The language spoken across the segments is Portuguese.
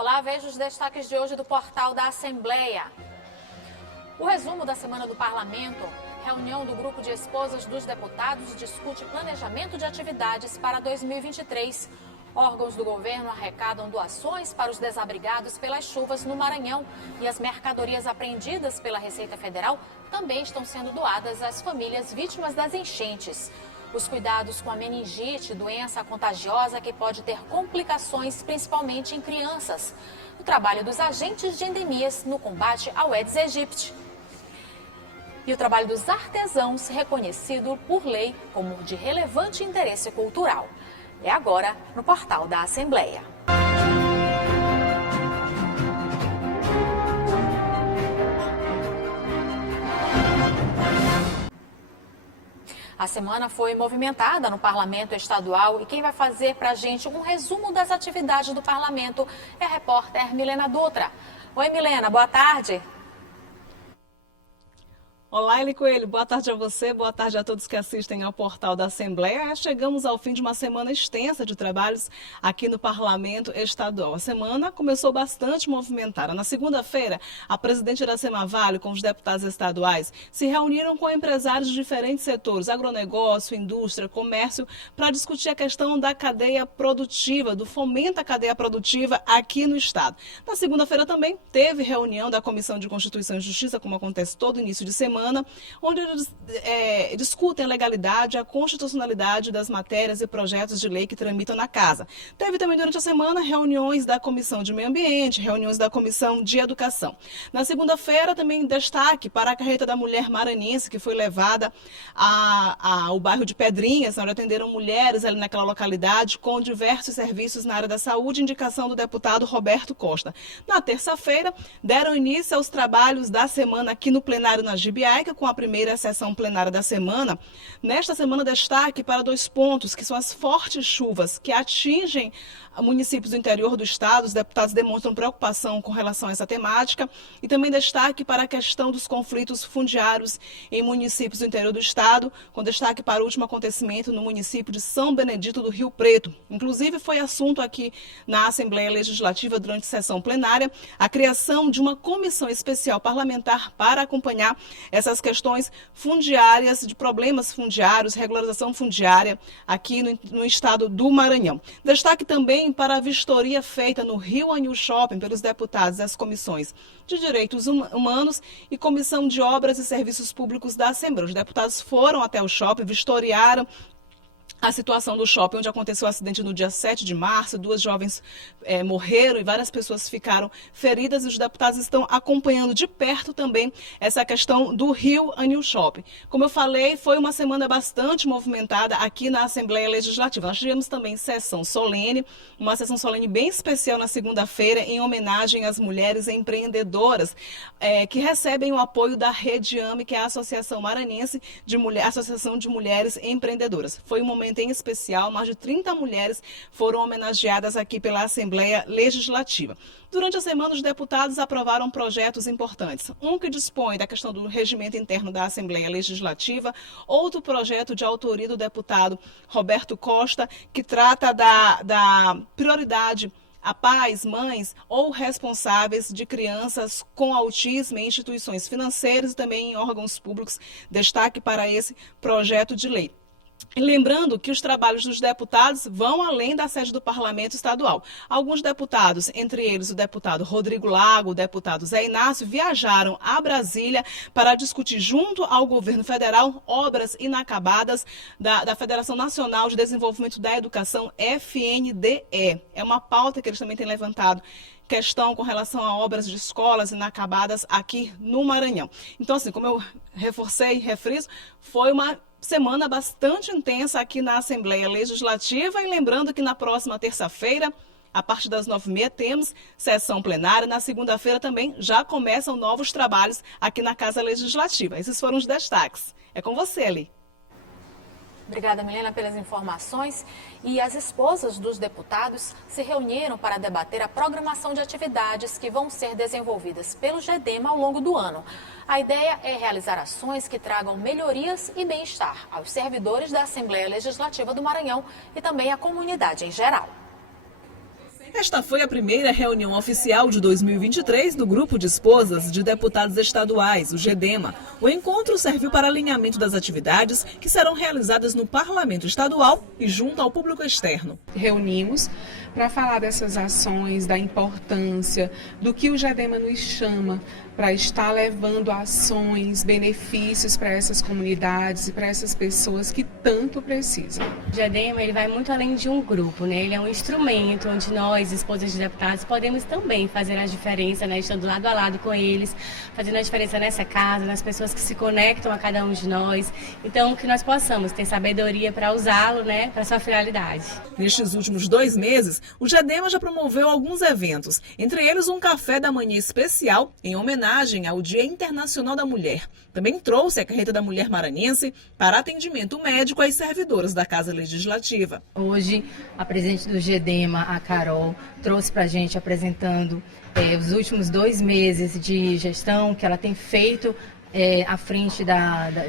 Olá, veja os destaques de hoje do portal da Assembleia. O resumo da semana do Parlamento. Reunião do Grupo de Esposas dos Deputados discute planejamento de atividades para 2023. Órgãos do governo arrecadam doações para os desabrigados pelas chuvas no Maranhão. E as mercadorias apreendidas pela Receita Federal também estão sendo doadas às famílias vítimas das enchentes. Os cuidados com a meningite, doença contagiosa que pode ter complicações, principalmente em crianças. O trabalho dos agentes de endemias no combate ao Aedes aegypti. E o trabalho dos artesãos, reconhecido por lei como de relevante interesse cultural. É agora no portal da Assembleia. A semana foi movimentada no Parlamento Estadual e quem vai fazer para a gente um resumo das atividades do Parlamento é a repórter Milena Dutra. Oi, Milena, boa tarde. Olá, Eli Coelho, boa tarde a você, boa tarde a todos que assistem ao portal da Assembleia. Chegamos ao fim de uma semana extensa de trabalhos aqui no Parlamento Estadual. A semana começou bastante movimentada. Na segunda-feira, a presidente Iracema Vale, com os deputados estaduais, se reuniram com empresários de diferentes setores, agronegócio, indústria, comércio, para discutir a questão da cadeia produtiva, do fomento à cadeia produtiva aqui no estado. Na segunda-feira também teve reunião da Comissão de Constituição e Justiça, como acontece todo início de semana, onde eles discutem a legalidade, a constitucionalidade das matérias e projetos de lei que tramitam na casa. Teve também durante a semana reuniões da Comissão de Meio Ambiente, reuniões da Comissão de Educação. Na segunda-feira também destaque para a carreta da mulher maranhense que foi levada ao bairro de Pedrinhas, onde atenderam mulheres ali naquela localidade com diversos serviços na área da saúde, indicação do deputado Roberto Costa. Na terça-feira deram início aos trabalhos da semana aqui no plenário na Gibiaica, com a primeira sessão plenária da semana. Nesta semana, destaque para 2 pontos, que são as fortes chuvas que atingem municípios do interior do estado. Os deputados demonstram preocupação com relação a essa temática. E também destaque para a questão dos conflitos fundiários em municípios do interior do estado, com destaque para o último acontecimento no município de São Benedito do Rio Preto. Inclusive, foi assunto aqui na Assembleia Legislativa durante a sessão plenária a criação de uma comissão especial parlamentar para acompanhar essas questões fundiárias, de problemas fundiários, regularização fundiária aqui no estado do Maranhão. Destaque também para a vistoria feita no Rio Anil Shopping pelos deputados das comissões de Direitos Humanos e Comissão de Obras e Serviços Públicos da Assembleia. Os deputados foram até o shopping, vistoriaram a situação do shopping, onde aconteceu o acidente no dia 7 de março, 2 jovens morreram e várias pessoas ficaram feridas, e os deputados estão acompanhando de perto também essa questão do Rio Anil Shopping. Como eu falei, foi uma semana bastante movimentada aqui na Assembleia Legislativa. Nós tivemos também sessão solene, uma sessão solene bem especial na segunda-feira, em homenagem às mulheres empreendedoras que recebem o apoio da Rede AME, que é a Associação Maranhense de Associação de Mulheres Empreendedoras. Foi um momento em especial, mais de 30 mulheres foram homenageadas aqui pela Assembleia Legislativa. Durante a semana, os deputados aprovaram projetos importantes. Um que dispõe da questão do regimento interno da Assembleia Legislativa, outro projeto de autoria do deputado Roberto Costa, que trata da prioridade a pais, mães ou responsáveis de crianças com autismo em instituições financeiras e também em órgãos públicos. Destaque para esse projeto de lei. Lembrando que os trabalhos dos deputados vão além da sede do Parlamento Estadual. Alguns deputados, entre eles o deputado Rodrigo Lago, o deputado Zé Inácio, viajaram a Brasília para discutir junto ao governo federal obras inacabadas da Federação Nacional de Desenvolvimento da Educação, FNDE. É uma pauta que eles também têm levantado, questão com relação a obras de escolas inacabadas aqui no Maranhão. Então, assim, como eu reforcei e refriso, foi uma semana bastante intensa aqui na Assembleia Legislativa, e lembrando que na próxima terça-feira, a partir das 9h30, temos sessão plenária. Na segunda-feira também já começam novos trabalhos aqui na Casa Legislativa. Esses foram os destaques. É com você, Eli. Obrigada, Milena, pelas informações. E as esposas dos deputados se reuniram para debater a programação de atividades que vão ser desenvolvidas pelo GEDEMA ao longo do ano. A ideia é realizar ações que tragam melhorias e bem-estar aos servidores da Assembleia Legislativa do Maranhão e também à comunidade em geral. Esta foi a primeira reunião oficial de 2023 do Grupo de Esposas de Deputados Estaduais, o GEDEMA. O encontro serviu para alinhamento das atividades que serão realizadas no Parlamento Estadual e junto ao público externo. Reunimos para falar dessas ações, da importância, do que o GEDEMA nos chama para estar levando ações, benefícios para essas comunidades e para essas pessoas que tanto precisam. O GEDEMA ele vai muito além de um grupo, né? Ele é um instrumento onde nós, esposas de deputados, podemos também fazer a diferença, né? Estando lado a lado com eles, fazendo a diferença nessa casa, nas pessoas que se conectam a cada um de nós. Então, que nós possamos ter sabedoria para usá-lo, né? Para sua finalidade. Nestes últimos 2 meses, o GEDEMA já promoveu alguns eventos, entre eles um café da manhã especial em homenagem ao Dia Internacional da Mulher. Também trouxe a Carreta da Mulher Maranhense para atendimento médico às servidoras da Casa Legislativa. Hoje, a presidente do GEDEMA, a Carol, trouxe para a gente apresentando os últimos 2 meses de gestão que ela tem feito à frente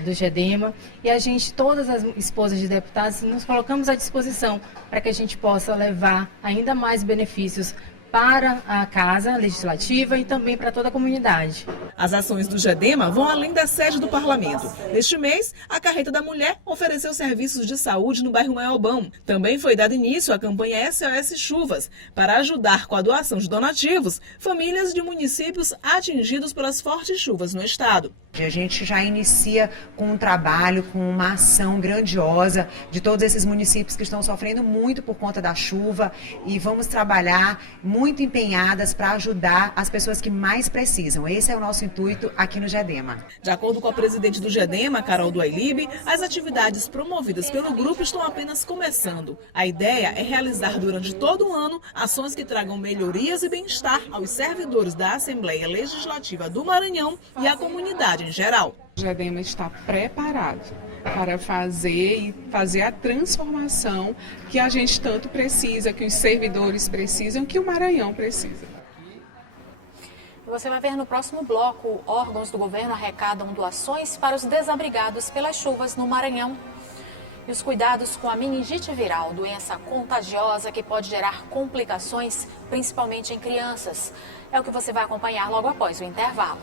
do GEDEMA, e a gente, todas as esposas de deputados, nos colocamos à disposição para que a gente possa levar ainda mais benefícios para a Casa Legislativa e também para toda a comunidade. As ações do GEDEMA vão além da sede do Parlamento. Neste mês, a Carreta da Mulher ofereceu serviços de saúde no bairro Maiobão. Também foi dado início à campanha SOS Chuvas, para ajudar com a doação de donativos famílias de municípios atingidos pelas fortes chuvas no estado. A gente já inicia com um trabalho, com uma ação grandiosa de todos esses municípios que estão sofrendo muito por conta da chuva, e vamos trabalhar muito empenhadas para ajudar as pessoas que mais precisam. Esse é o nosso intuito aqui no GEDEMA. De acordo com a presidente do GEDEMA, Carol Duailib, as atividades promovidas pelo grupo estão apenas começando. A ideia é realizar durante todo o ano ações que tragam melhorias e bem-estar aos servidores da Assembleia Legislativa do Maranhão e à comunidade em geral. O GEDEMA está preparado para fazer a transformação que a gente tanto precisa, que os servidores precisam, que o Maranhão precisa. Você vai ver no próximo bloco, órgãos do governo arrecadam doações para os desabrigados pelas chuvas no Maranhão. E os cuidados com a meningite viral, doença contagiosa que pode gerar complicações, principalmente em crianças. É o que você vai acompanhar logo após o intervalo.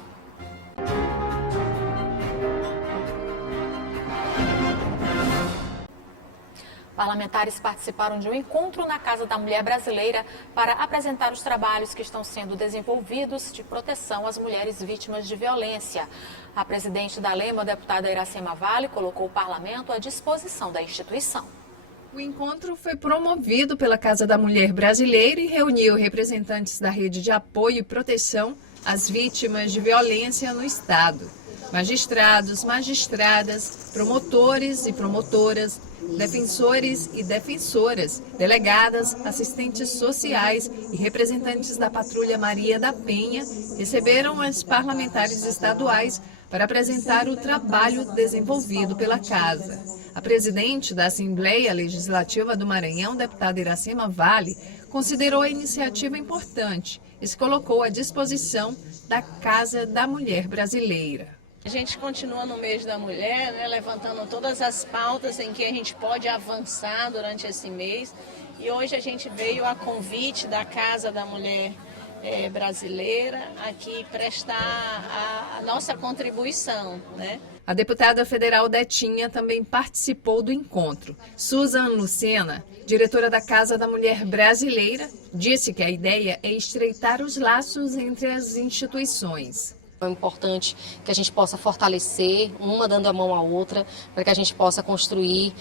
Parlamentares participaram de um encontro na Casa da Mulher Brasileira para apresentar os trabalhos que estão sendo desenvolvidos de proteção às mulheres vítimas de violência. A presidente da Lema, a deputada Iracema Vale, colocou o parlamento à disposição da instituição. O encontro foi promovido pela Casa da Mulher Brasileira e reuniu representantes da rede de apoio e proteção às vítimas de violência no Estado. Magistrados, magistradas, promotores e promotoras, defensores e defensoras, delegadas, assistentes sociais e representantes da Patrulha Maria da Penha receberam as parlamentares estaduais para apresentar o trabalho desenvolvido pela Casa. A presidente da Assembleia Legislativa do Maranhão, deputada Iracema Vale, considerou a iniciativa importante e se colocou à disposição da Casa da Mulher Brasileira. A gente continua no mês da mulher, né, levantando todas as pautas em que a gente pode avançar durante esse mês. E hoje a gente veio a convite da Casa da Mulher Brasileira aqui prestar a nossa contribuição, né? A deputada federal Detinha também participou do encontro. Susan Lucena, diretora da Casa da Mulher Brasileira, disse que a ideia é estreitar os laços entre as instituições. É importante que a gente possa fortalecer, uma dando a mão à outra, para que a gente possa construir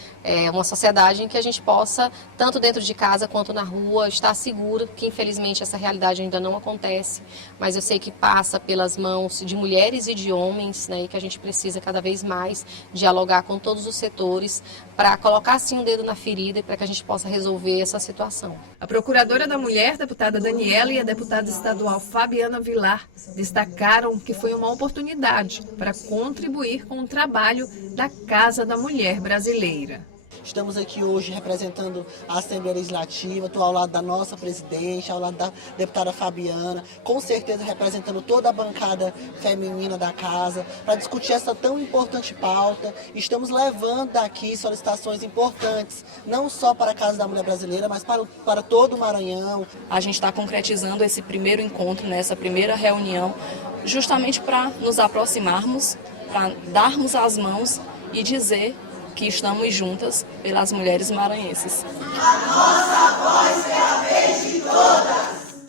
uma sociedade em que a gente possa, tanto dentro de casa quanto na rua, estar segura, que infelizmente essa realidade ainda não acontece, mas eu sei que passa pelas mãos de mulheres e de homens, né, e que a gente precisa cada vez mais dialogar com todos os setores para colocar sim um dedo na ferida e para que a gente possa resolver essa situação. A procuradora da Mulher, deputada Daniela, e a deputada estadual Fabiana Vilar destacaram que foi uma oportunidade para contribuir com o trabalho da Casa da Mulher Brasileira. Estamos aqui hoje representando a Assembleia Legislativa, estou ao lado da nossa presidente, ao lado da deputada Fabiana, com certeza representando toda a bancada feminina da casa, para discutir essa tão importante pauta. Estamos levando daqui solicitações importantes, não só para a Casa da Mulher Brasileira, mas para todo o Maranhão. A gente está concretizando esse primeiro encontro, nessa primeira reunião, justamente para nos aproximarmos, para darmos as mãos e dizer que estamos juntas pelas mulheres maranhenses. A nossa voz é a vez de todas.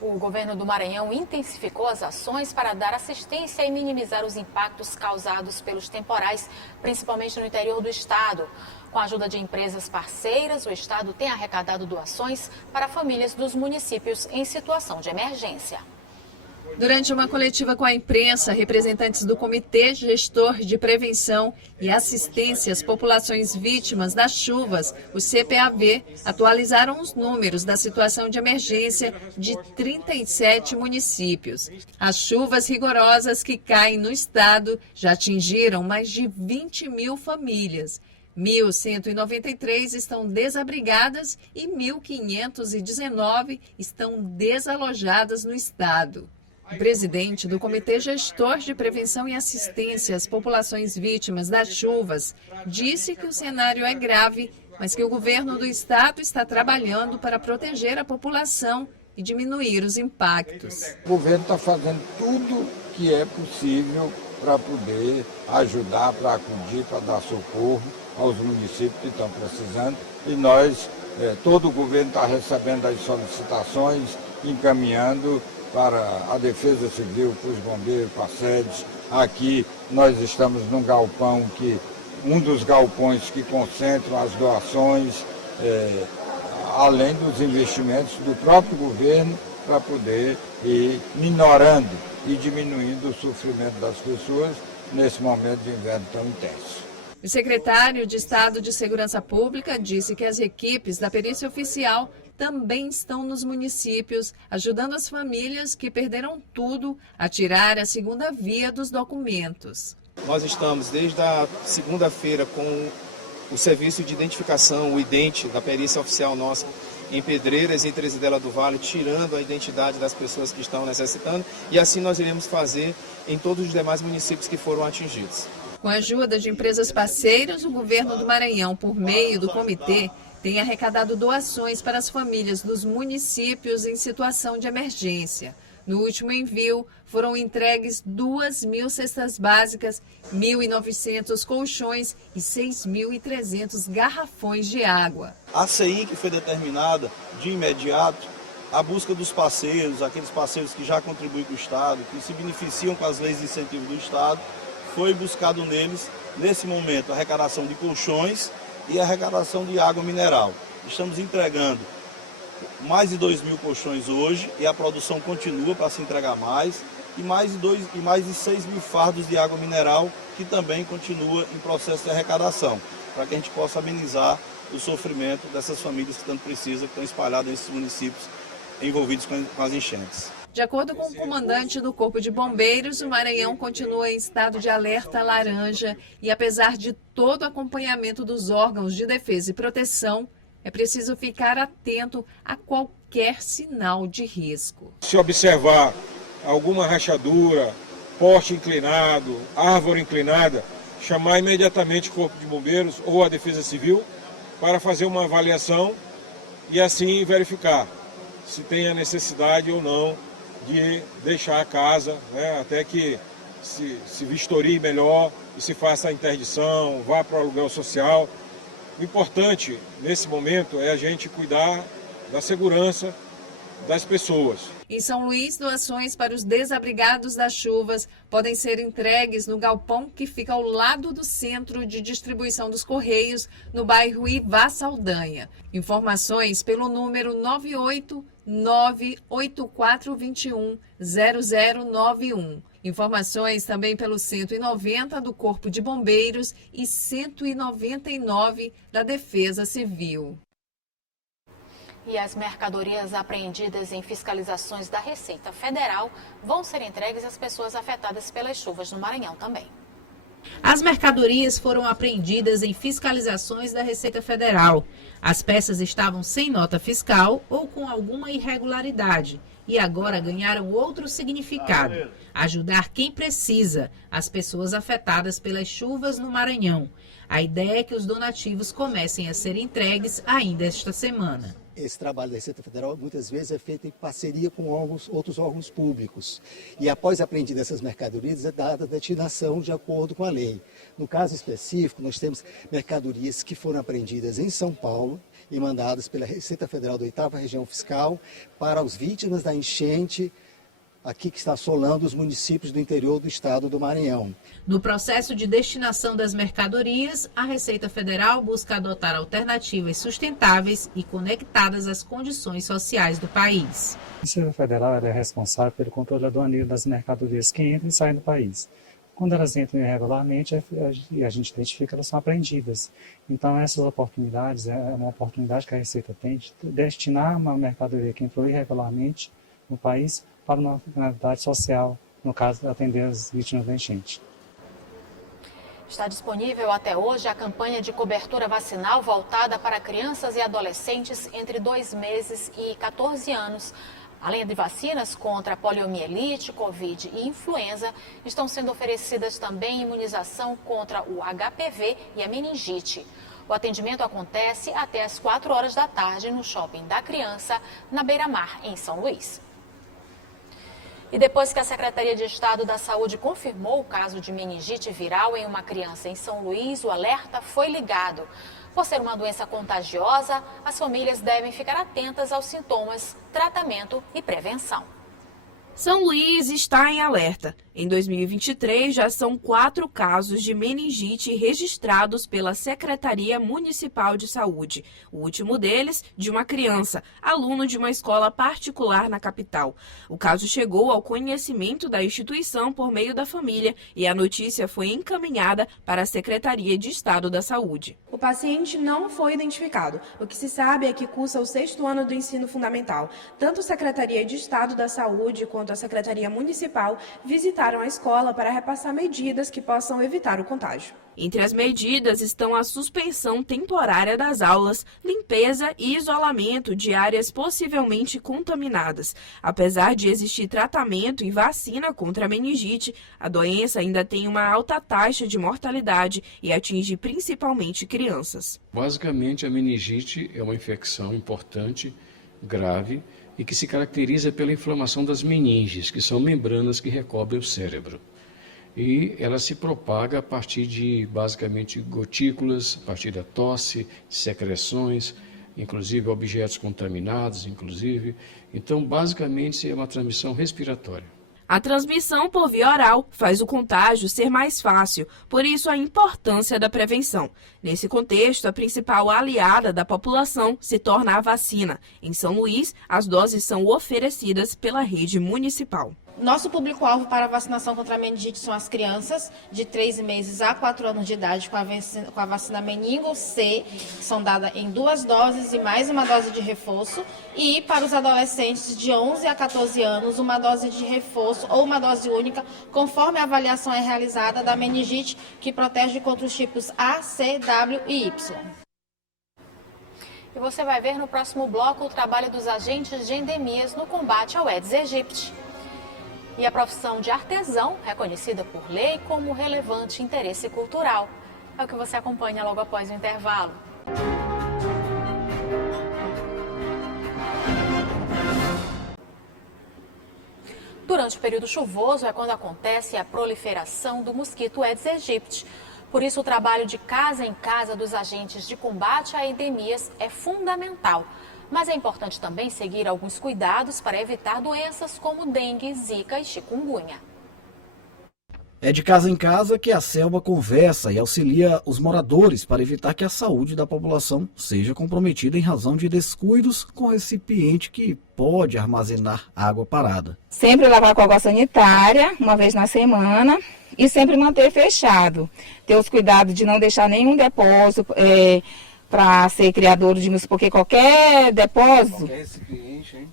O governo do Maranhão intensificou as ações para dar assistência e minimizar os impactos causados pelos temporais, principalmente no interior do estado. Com a ajuda de empresas parceiras, o estado tem arrecadado doações para famílias dos municípios em situação de emergência. Durante uma coletiva com a imprensa, representantes do Comitê Gestor de Prevenção e Assistência às Populações Vítimas das Chuvas, o CPAV, atualizaram os números da situação de emergência de 37 municípios. As chuvas rigorosas que caem no estado já atingiram mais de 20 mil famílias. 1.193 estão desabrigadas e 1.519 estão desalojadas no estado. O presidente do Comitê Gestor de Prevenção e Assistência às Populações Vítimas das Chuvas disse que o cenário é grave, mas que o governo do estado está trabalhando para proteger a população e diminuir os impactos. O governo está fazendo tudo que é possível para poder ajudar, para acudir, para dar socorro aos municípios que estão precisando. E nós, todo o governo está recebendo as solicitações, encaminhando para a Defesa Civil, para os bombeiros, para as sedes. Aqui nós estamos num galpão um dos galpões que concentram as doações, além dos investimentos do próprio governo, para poder ir minorando e diminuindo o sofrimento das pessoas nesse momento de inverno tão intenso. O secretário de Estado de Segurança Pública disse que as equipes da Perícia Oficial também estão nos municípios, ajudando as famílias que perderam tudo a tirar a segunda via dos documentos. Nós estamos desde a segunda-feira com o serviço de identificação, o idente da Perícia Oficial nossa, em Pedreiras e em Trezidela do Vale, tirando a identidade das pessoas que estão necessitando, e assim nós iremos fazer em todos os demais municípios que foram atingidos. Com a ajuda de empresas parceiras, o governo do Maranhão, por meio do comitê, tem arrecadado doações para as famílias dos municípios em situação de emergência. No último envio, foram entregues 2.000 cestas básicas, 1.900 colchões e 6.300 garrafões de água. A CI que foi determinada de imediato, a busca dos parceiros, aqueles parceiros que já contribuem com o Estado, que se beneficiam com as leis de incentivo do Estado, foi buscado neles, nesse momento, a arrecadação de colchões e a arrecadação de água mineral. Estamos entregando mais de 2.000 colchões hoje e a produção continua para se entregar mais, e mais de 6.000 fardos de água mineral que também continua em processo de arrecadação, para que a gente possa amenizar o sofrimento dessas famílias que tanto precisam, que estão espalhadas nesses municípios envolvidos com as enchentes. De acordo com o comandante do Corpo de Bombeiros, o Maranhão continua em estado de alerta laranja e, apesar de todo o acompanhamento dos órgãos de defesa e proteção, é preciso ficar atento a qualquer sinal de risco. Se observar alguma rachadura, poste inclinado, árvore inclinada, chamar imediatamente o Corpo de Bombeiros ou a Defesa Civil para fazer uma avaliação e assim verificar se tem a necessidade ou não de deixar a casa, né, até que se vistorie melhor e se faça a interdição, vá para o aluguel social. O importante nesse momento é a gente cuidar da segurança das pessoas. Em São Luís, doações para os desabrigados das chuvas podem ser entregues no galpão que fica ao lado do Centro de Distribuição dos Correios, no bairro Ivá Saldanha. Informações pelo número 98984210091. Informações também pelo 190 do Corpo de Bombeiros e 199 da Defesa Civil. E as mercadorias apreendidas em fiscalizações da Receita Federal vão ser entregues às pessoas afetadas pelas chuvas no Maranhão também. As mercadorias foram apreendidas em fiscalizações da Receita Federal. As peças estavam sem nota fiscal ou com alguma irregularidade e agora ganharam outro significado: ajudar quem precisa, as pessoas afetadas pelas chuvas no Maranhão. A ideia é que os donativos comecem a ser entregues ainda esta semana. Esse trabalho da Receita Federal muitas vezes é feito em parceria com outros órgãos públicos. E após apreendidas essas mercadorias, é dada a destinação de acordo com a lei. No caso específico, nós temos mercadorias que foram apreendidas em São Paulo e mandadas pela Receita Federal da 8ª Região Fiscal para as vítimas da enchente aqui que está assolando os municípios do interior do estado do Maranhão. No processo de destinação das mercadorias, a Receita Federal busca adotar alternativas sustentáveis e conectadas às condições sociais do país. A Receita Federal é responsável pelo controle aduaneiro das mercadorias que entram e saem do país. Quando elas entram irregularmente, a gente identifica que elas são apreendidas. Então, essas oportunidades, é uma oportunidade que a Receita tem de destinar uma mercadoria que entrou irregularmente no país para uma finalidade social, no caso, atender as vítimas da enchente. Está disponível até hoje a campanha de cobertura vacinal voltada para crianças e adolescentes entre 2 meses e 14 anos. Além de vacinas contra poliomielite, Covid e influenza, estão sendo oferecidas também imunização contra o HPV e a meningite. O atendimento acontece até às 4 horas da tarde no Shopping da Criança, na Beira-Mar, em São Luís. E depois que a Secretaria de Estado da Saúde confirmou o caso de meningite viral em uma criança em São Luís, o alerta foi ligado. Por ser uma doença contagiosa, as famílias devem ficar atentas aos sintomas, tratamento e prevenção. São Luís está em alerta. Em 2023, já são 4 casos de meningite registrados pela Secretaria Municipal de Saúde. O último deles, de uma criança, aluno de uma escola particular na capital. O caso chegou ao conhecimento da instituição por meio da família e a notícia foi encaminhada para a Secretaria de Estado da Saúde. O paciente não foi identificado. O que se sabe é que cursa o 6º ano do ensino fundamental. Tanto a Secretaria de Estado da Saúde quanto a Secretaria Municipal visitaram a escola para repassar medidas que possam evitar o contágio. Entre as medidas estão a suspensão temporária das aulas, limpeza e isolamento de áreas possivelmente contaminadas. Apesar de existir tratamento e vacina contra a meningite, a doença ainda tem uma alta taxa de mortalidade e atinge principalmente crianças. Basicamente, a meningite é uma infecção importante, grave, e que se caracteriza pela inflamação das meninges, que são membranas que recobrem o cérebro. E ela se propaga a partir de, basicamente, gotículas, a partir da tosse, secreções, inclusive objetos contaminados, inclusive. Então, basicamente, é uma transmissão respiratória. A transmissão por via oral faz o contágio ser mais fácil, por isso a importância da prevenção. Nesse contexto, a principal aliada da população se torna a vacina. Em São Luís, as doses são oferecidas pela rede municipal. Nosso público-alvo para a vacinação contra a meningite são as crianças de 3 meses a 4 anos de idade com a vacina meningo C, que são dadas em 2 doses e mais uma dose de reforço. E para os adolescentes de 11 a 14 anos, uma dose de reforço ou uma dose única, conforme a avaliação é realizada da meningite, que protege contra os tipos A, C, W e Y. E você vai ver no próximo bloco o trabalho dos agentes de endemias no combate ao Aedes aegypti. E a profissão de artesão, reconhecida por lei como relevante interesse cultural. É o que você acompanha logo após o intervalo. Durante o período chuvoso é quando acontece a proliferação do mosquito Aedes aegypti. Por isso, o trabalho de casa em casa dos agentes de combate a endemias é fundamental. Mas é importante também seguir alguns cuidados para evitar doenças como dengue, zika e chikungunya. É de casa em casa que a Selva conversa e auxilia os moradores para evitar que a saúde da população seja comprometida em razão de descuidos com recipiente que pode armazenar água parada. Sempre lavar com água sanitária, uma vez na semana, e sempre manter fechado. Ter os cuidados de não deixar nenhum depósito para ser criador de mosquitos, porque qualquer depósito, qualquer recipiente, hein?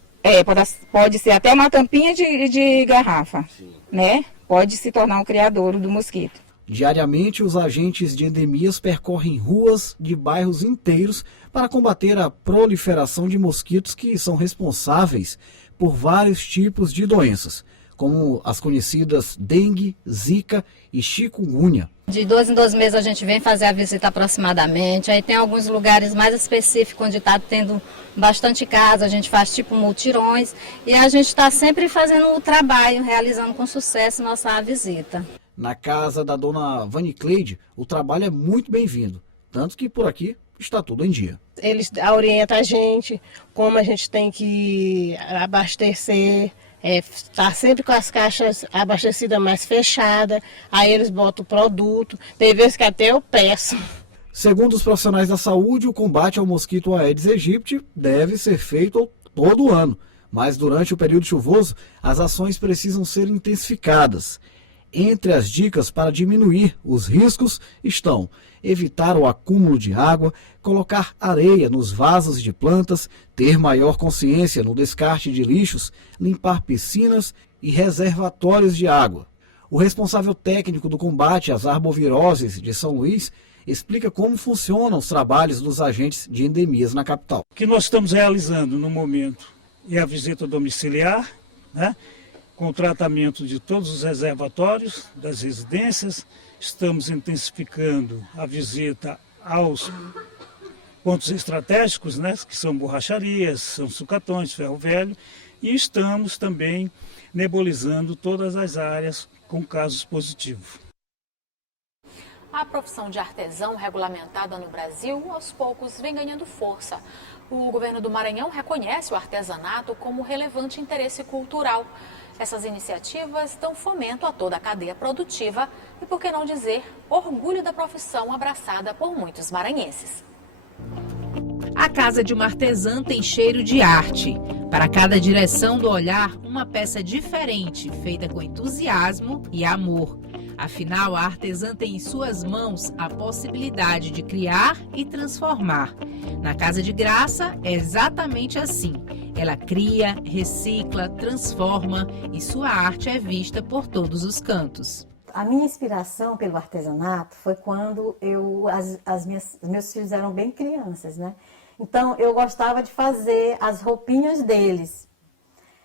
Pode ser até uma tampinha de garrafa, né? Pode se tornar um criador do mosquito. Diariamente, os agentes de endemias percorrem ruas de bairros inteiros para combater a proliferação de mosquitos que são responsáveis por vários tipos de doenças, como as conhecidas dengue, zika e chikungunya. De 2 em 2 meses a gente vem fazer a visita aproximadamente, aí tem alguns lugares mais específicos onde está tendo bastante casos, a gente faz tipo multirões e a gente está sempre fazendo o trabalho, realizando com sucesso nossa visita. Na casa da dona Vanicleide, o trabalho é muito bem-vindo, tanto que por aqui está tudo em dia. Eles orientam a gente como a gente tem que abastecer, tá sempre com as caixas abastecidas mais fechadas, aí eles botam o produto, tem vezes que até eu peço. Segundo os profissionais da saúde, o combate ao mosquito Aedes aegypti deve ser feito todo ano, mas durante o período chuvoso as ações precisam ser intensificadas. Entre as dicas para diminuir os riscos estão evitar o acúmulo de água, colocar areia nos vasos de plantas, ter maior consciência no descarte de lixos, limpar piscinas e reservatórios de água. O responsável técnico do combate às arboviroses de São Luís explica como funcionam os trabalhos dos agentes de endemias na capital. O que nós estamos realizando no momento é a visita domiciliar, né? Com o tratamento de todos os reservatórios das residências, estamos intensificando a visita aos pontos estratégicos, né, que são borracharias, são sucatões, ferro velho, e estamos também nebulizando todas as áreas com casos positivos. A profissão de artesão regulamentada no Brasil, aos poucos, vem ganhando força. O governo do Maranhão reconhece o artesanato como relevante interesse cultural. Essas iniciativas dão fomento a toda a cadeia produtiva e, por que não dizer, orgulho da profissão abraçada por muitos maranhenses. A casa de uma artesã tem cheiro de arte. Para cada direção do olhar, uma peça diferente, feita com entusiasmo e amor. Afinal, a artesã tem em suas mãos a possibilidade de criar e transformar. Na Casa de Graça é exatamente assim. Ela cria, recicla, transforma e sua arte é vista por todos os cantos. A minha inspiração pelo artesanato foi quando meus filhos eram bem crianças, né? Então eu gostava de fazer as roupinhas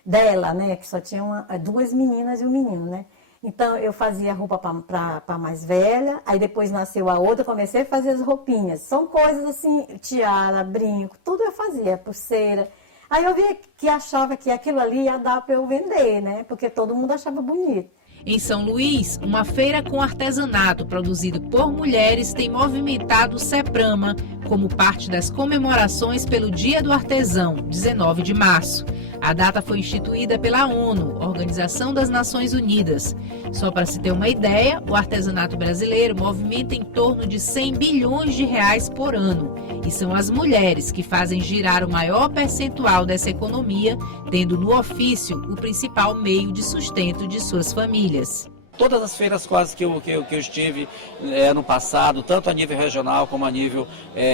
dela, né? Que só tinha 2 meninas e um menino, né? Então eu fazia roupa para a mais velha, aí depois nasceu a outra, comecei a fazer as roupinhas. São coisas assim, tiara, brinco, tudo eu fazia, pulseira. Aí eu vi que achava que aquilo ali ia dar para eu vender, né? Porque todo mundo achava bonito. Em São Luís, uma feira com artesanato produzido por mulheres tem movimentado o CEPRAMA como parte das comemorações pelo Dia do Artesão, 19 de março. A data foi instituída pela ONU, Organização das Nações Unidas. Só para se ter uma ideia, o artesanato brasileiro movimenta em torno de 100 bilhões de reais por ano. E são as mulheres que fazem girar o maior percentual dessa economia, tendo no ofício o principal meio de sustento de suas famílias. Todas as feiras quase que eu estive no passado, tanto a nível regional como a nível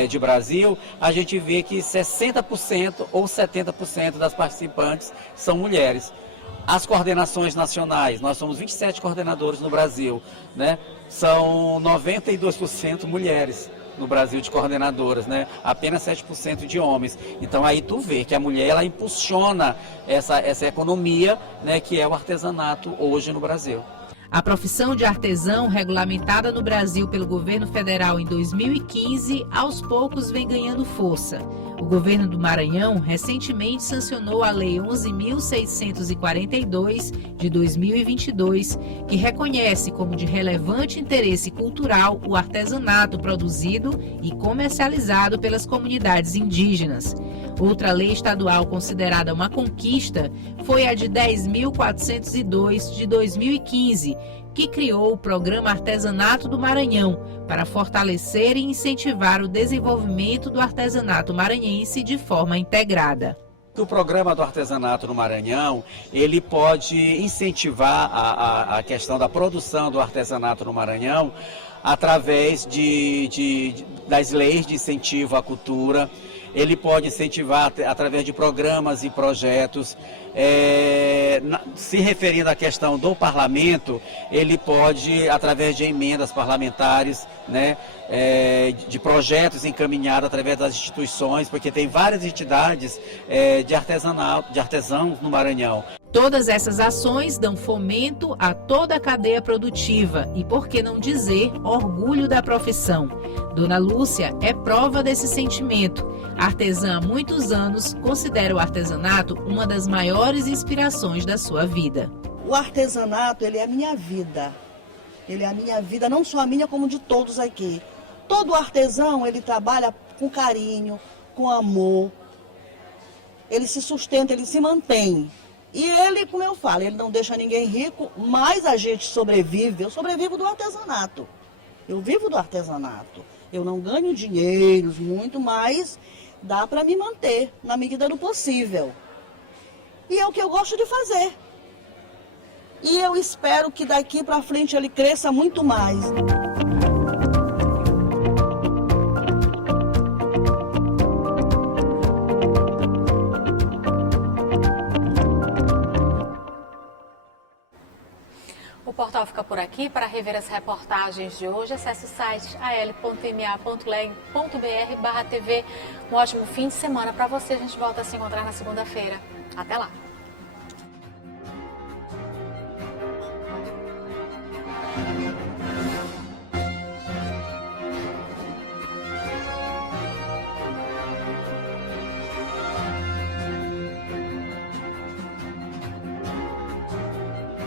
de Brasil, a gente vê que 60% ou 70% das participantes são mulheres. As coordenações nacionais, nós somos 27 coordenadores no Brasil, né? São 92% mulheres no Brasil de coordenadoras, né? Apenas 7% de homens. Então aí tu vê que a mulher ela impulsiona essa economia, né, que é o artesanato hoje no Brasil. A profissão de artesão, regulamentada no Brasil pelo governo federal em 2015, aos poucos vem ganhando força. O governo do Maranhão recentemente sancionou a Lei 11.642 de 2022, que reconhece como de relevante interesse cultural o artesanato produzido e comercializado pelas comunidades indígenas. Outra lei estadual considerada uma conquista foi a de 10.402 de 2015, que criou o Programa Artesanato do Maranhão para fortalecer e incentivar o desenvolvimento do artesanato maranhense de forma integrada. O programa do artesanato no Maranhão, ele pode incentivar a questão da produção do artesanato no Maranhão através das leis de incentivo à cultura. ele pode incentivar através de programas e projetos. Se referindo à questão do parlamento, ele pode, através de emendas parlamentares, né, de projetos encaminhados através das instituições, porque tem várias entidades de artesãos no Maranhão. Todas essas ações dão fomento a toda a cadeia produtiva e, por que não dizer, orgulho da profissão. Dona Lúcia é prova desse sentimento. Artesã há muitos anos, considera o artesanato uma das maiores inspirações da sua vida. O artesanato, ele é a minha vida. Ele é a minha vida, não só a minha, como de todos aqui. Todo artesão, ele trabalha com carinho, com amor. Ele se sustenta, ele se mantém. E ele, como eu falo, ele não deixa ninguém rico, mas a gente sobrevive. Eu sobrevivo do artesanato. Eu vivo do artesanato. Eu não ganho dinheiro muito, mas dá para me manter na medida do possível. E é o que eu gosto de fazer. E eu espero que daqui para frente ele cresça muito mais. O portal fica por aqui. Para rever as reportagens de hoje, acesse o site al.ma.leg.br/TV. Um ótimo fim de semana para você. A gente volta a se encontrar na segunda-feira. Até lá!